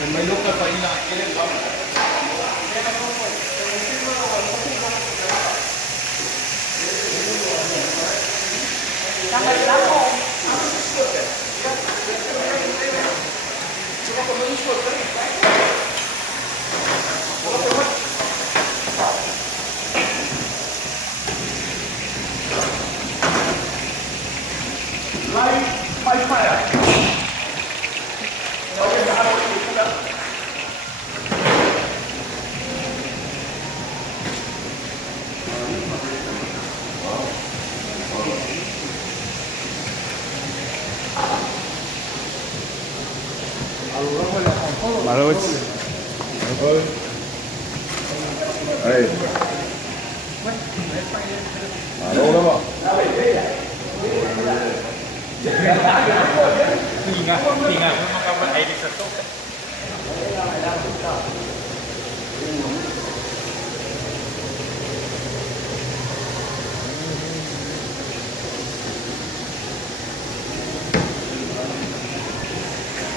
Mình mới lúc phải đi lại cái lên đó. Light by fire. Marowicz. Đây. Đâu đó bỏ. Hinga, hinga, memang kamu edit satu.